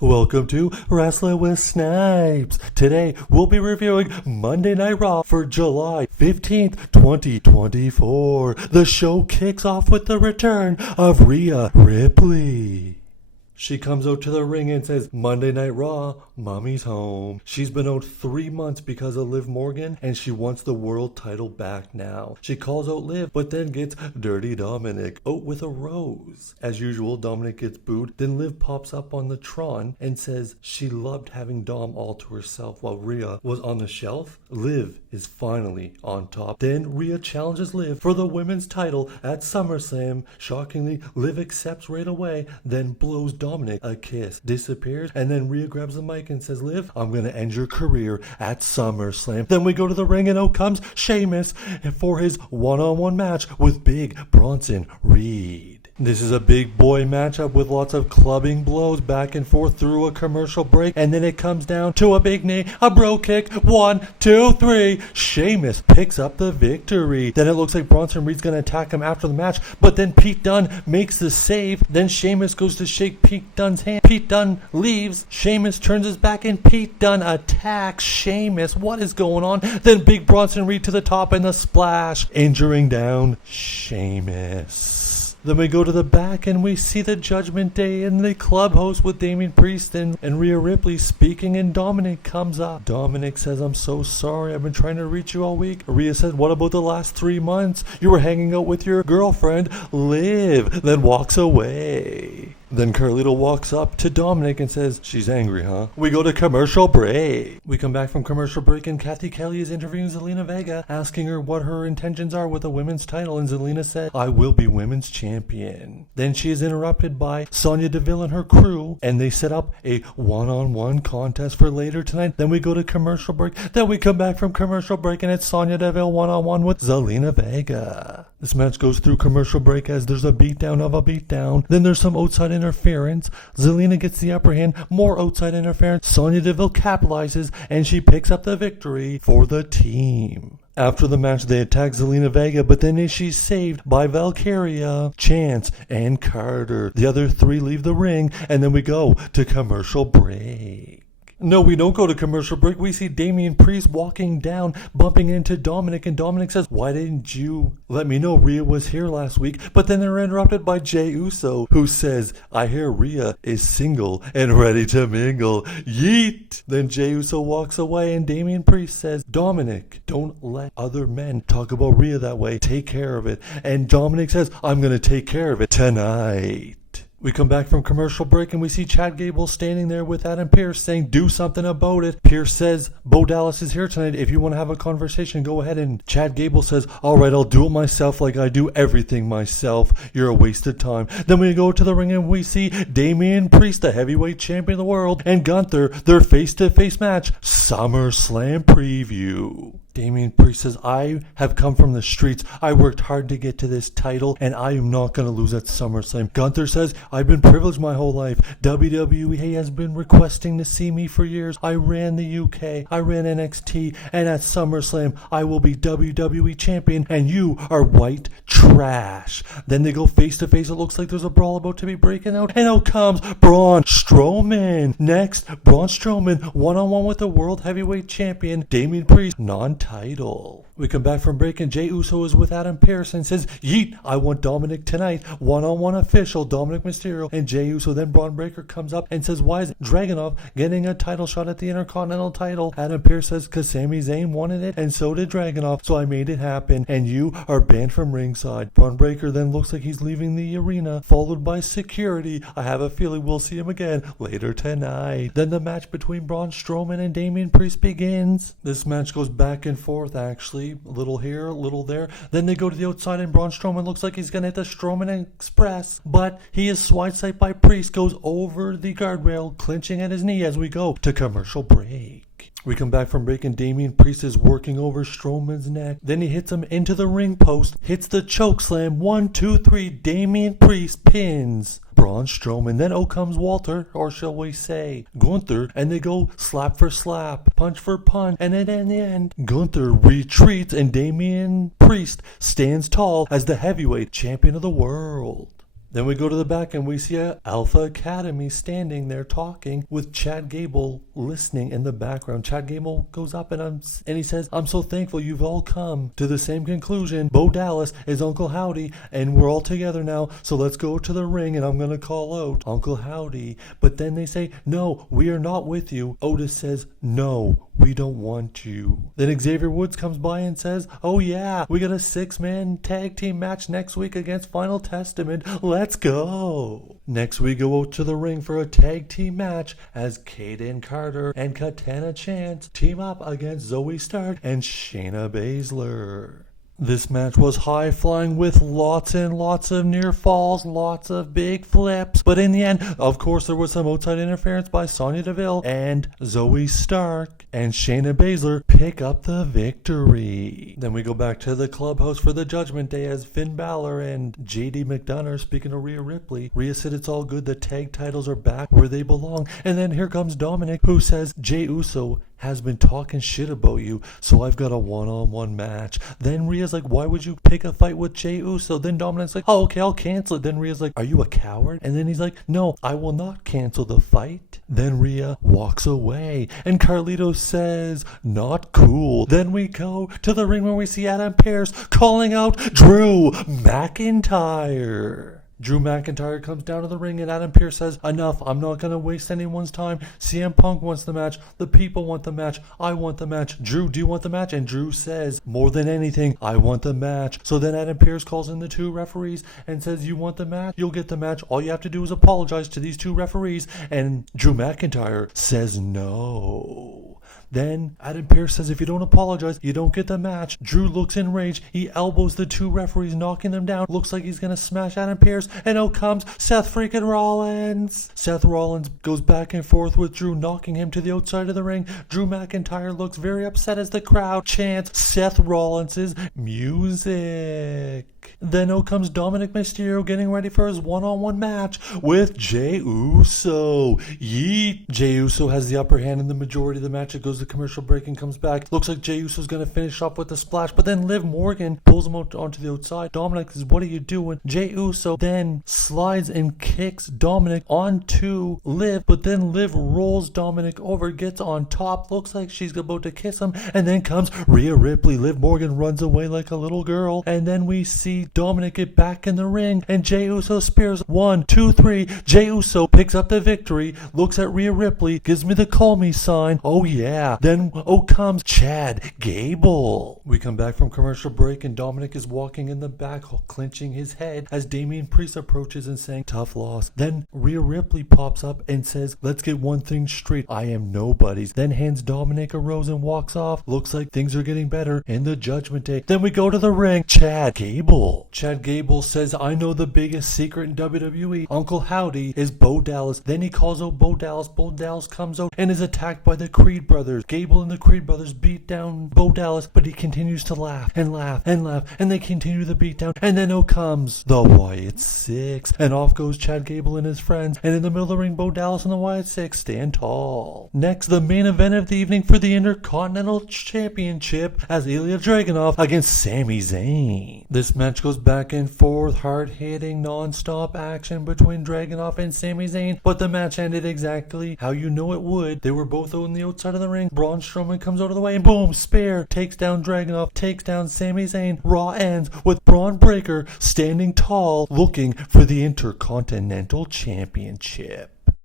welcome to Wrestling with Snipes. Today we'll be reviewing Monday Night Raw for July 15th, 2024. The show kicks off with the return of Ria Ripley. She comes out to the ring and says, Monday Night Raw, Mommy's home. She's been out 3 months because of Liv Morgan, and she wants the world title back now. She calls out Liv, but then gets Dirty Dominik out with a rose. As usual, Dominik gets booed. Then Liv pops up on the Tron and says she loved having Dom all to herself while Rhea was on the shelf. Liv is finally on top. Then Rhea challenges Liv for the women's title at SummerSlam. Shockingly, Liv accepts right away, then blows Dominik a kiss, disappears, and then Rhea grabs the mic and says, Liv, I'm going to end your career at SummerSlam. Then we go to the ring and out comes Sheamus for his one-on-one match with Big Bronson Reed. This is a big boy matchup with lots of clubbing blows back and forth through a commercial break, and then it comes down to a big knee, a bro kick, 1, 2, 3. Sheamus picks up the victory. Then it looks like Bronson Reed's going to attack him after the match, but then Pete Dunne makes the save. Then Sheamus goes to shake Pete Dunne's hand. Pete Dunne leaves. Sheamus turns his back and Pete Dunne attacks Sheamus. What is going on? Then big Bronson Reed to the top and the splash, injuring down Sheamus. Then we go to the back and we see the Judgment Day in the clubhouse with Damian Priest and Ria Ripley speaking, and Dominik comes up. Dominik says, I'm so sorry, I've been trying to reach you all week. Rhea says, what about the last 3 months? You were hanging out with your girlfriend, Liv. Then walks away. Then Carlito walks up to Dominik and says, she's angry, huh? We go to commercial break. We come back from commercial break and Kathy Kelly is interviewing Zelina Vega, asking her what her intentions are with the women's title, and Zelina said, I will be women's champion. Then she is interrupted by Sonya Deville and her crew, and they set up a one-on-one contest for later tonight. Then we go to commercial break. Then we come back from commercial break and it's Sonya Deville one-on-one with Zelina Vega. This match goes through commercial break as there's a beatdown of a beatdown. Then there's some outside interference. Zelina gets the upper hand. More outside interference. Sonya Deville capitalizes and she picks up the victory for the team. After the match, they attack Zelina Vega, but then she's saved by Valkyria, Chance, and Carter. The other 3 leave the ring, and then we go to commercial break. No, we don't go to commercial break. We see Damian Priest walking down, bumping into Dominik, and Dominik says, why didn't you let me know Rhea was here last week? But then they're interrupted by Jey Uso, who says, I hear Rhea is single and ready to mingle. Yeet! Then Jey Uso walks away, and Damian Priest says, Dominik, don't let other men talk about Rhea that way. Take care of it. And Dominik says, I'm going to take care of it tonight. We come back from commercial break and we see Chad Gable standing there with Adam Pearce saying, do something about it. Pearce says, Bo Dallas is here tonight. If you want to have a conversation, go ahead. And Chad Gable says, all right, I'll do it myself like I do everything myself. You're a waste of time. Then we go to the ring and we see Damian Priest, the heavyweight champion of the world, and Gunther, their face-to-face match, SummerSlam preview. Damian Priest says, I have come from the streets. I worked hard to get to this title, and I am not going to lose at SummerSlam. Gunther says, I've been privileged my whole life. WWE has been requesting to see me for years. I ran the UK, I ran NXT, and at SummerSlam, I will be WWE champion, and you are white trash. Then they go face to face. It looks like there's a brawl about to be breaking out, and out comes Braun Strowman. Next, Braun Strowman one-on-one with the world heavyweight champion, Damian Priest, non-title. We come back from break and Jey Uso is with Adam Pearce and says, yeet, I want Dominik tonight. One-on-one official, Dominik Mysterio. And Jey Uso, then Braun Breaker comes up and says, why is Dragunov getting a title shot at the Intercontinental title? Adam Pearce says, because Sami Zayn wanted it and so did Dragunov, so I made it happen, and you are banned from ringside. Braun Breaker then looks like he's leaving the arena, followed by security. I have a feeling we'll see him again later tonight. Then the match between Braun Strowman and Damian Priest begins. This match goes back and forth, actually. A little here, a little there. Then they go to the outside and Braun Strowman looks like he's going to hit the Strowman Express. But he is sideswiped by Priest, goes over the guardrail, clinching at his knee as we go to commercial break. We come back from break and Damian Priest is working over Strowman's neck. Then he hits him into the ring post, hits the choke slam. 1, 2, 3. Damian Priest pins Braun Strowman. Then out comes Walter, or shall we say Gunther, and they go slap for slap, punch for punch, and then in the end, Gunther retreats and Damian Priest stands tall as the heavyweight champion of the world. Then we go to the back and we see a Alpha Academy standing there talking with Chad Gable listening in the background. Chad Gable goes up and he says, "I'm so thankful you've all come to the same conclusion. Bo Dallas is Uncle Howdy and we're all together now. So let's go to the ring and I'm going to call out Uncle Howdy." But then they say, "No, we are not with you." Otis says, "No, we don't want you." Then Xavier Woods comes by and says, "Oh yeah, we got a 6-man tag team match next week against Final Testament. Let's go." Next we go out to the ring for a tag team match as Kaden Carter and Katana Chance team up against Zoe Stark and Shayna Baszler. This match was high-flying with lots and lots of near falls, lots of big flips. But in the end, of course, there was some outside interference by Sonya Deville and Zoe Stark. And Shayna Baszler pick up the victory. Then we go back to the clubhouse for the Judgment Day as Finn Balor and JD McDonough speaking to Rhea Ripley. Rhea said it's all good, the tag titles are back where they belong. And then here comes Dominik, who says Jey Uso has been talking shit about you, so I've got a one-on-one match. Then Rhea's like, "Why would you pick a fight with Jey Uso?" Then Dominik's like, "Oh, okay, I'll cancel it." Then Rhea's like, "Are you a coward?" And then he's like, "No, I will not cancel the fight." Then Rhea walks away, and Carlito says, "Not cool." Then we go to the ring where we see Adam Pearce calling out Drew McIntyre. Drew McIntyre comes down to the ring and Adam Pearce says, "Enough, I'm not going to waste anyone's time. CM Punk wants the match. The people want the match. I want the match. Drew, do you want the match?" And Drew says, "More than anything, I want the match." So then Adam Pearce calls in the 2 referees and says, "You want the match? You'll get the match. All you have to do is apologize to these 2 referees." And Drew McIntyre says no. Then Adam Pearce says, "If you don't apologize, you don't get the match." Drew looks enraged. He elbows the 2 referees, knocking them down. Looks like he's going to smash Adam Pearce. And out comes Seth freaking Rollins. Seth Rollins goes back and forth with Drew, knocking him to the outside of the ring. Drew McIntyre looks very upset as the crowd chants Seth Rollins' music. Then out comes Dominik Mysterio getting ready for his one-on-one match with Jey Uso. Yeet! Jey Uso has the upper hand in the majority of the match. It goes to commercial break and comes back. Looks like Jey Uso's going to finish up with a splash, but then Liv Morgan pulls him out onto the outside. Dominik says, "What are you doing?" Jey Uso then slides and kicks Dominik onto Liv, but then Liv rolls Dominik over, gets on top. Looks like she's about to kiss him, and then comes Rhea Ripley. Liv Morgan runs away like a little girl, and then we see Dominik get back in the ring, and Jey Uso spears 1, 2, 3. Jey Uso picks up the victory, looks at Rhea Ripley, gives me the call me sign. Oh yeah. Then out comes Chad Gable. We come back from commercial break, and Dominik is walking in the back, clenching his head as Damian Priest approaches and saying, "Tough loss." Then Rhea Ripley pops up and says, "Let's get one thing straight. I am nobody's." Then hands Dominik a rose and walks off. Looks like things are getting better in the Judgment Day. Then we go to the ring. Chad Gable says, "I know the biggest secret in WWE. Uncle Howdy is Bo Dallas." Then he calls out Bo Dallas. Bo Dallas comes out and is attacked by the Creed brothers. Gable and the Creed brothers beat down Bo Dallas, but he continues to laugh and laugh and laugh, and they continue the beat down. And then out comes the Wyatt Six, and off goes Chad Gable and his friends. And in the middle of the ring, Bo Dallas and the Wyatt Six stand tall. Next, the main event of the evening for the Intercontinental Championship as Ilya Dragunov against Sami Zayn. This match goes back and forth, hard-hitting, non-stop action between Dragunov and Sami Zayn, but the match ended exactly how you know it would. They were both on the outside of the ring. Braun Strowman comes out of the way and boom, spear, takes down Dragunov, takes down Sami Zayn. Raw ends with Braun Breaker standing tall, looking for the Intercontinental Championship.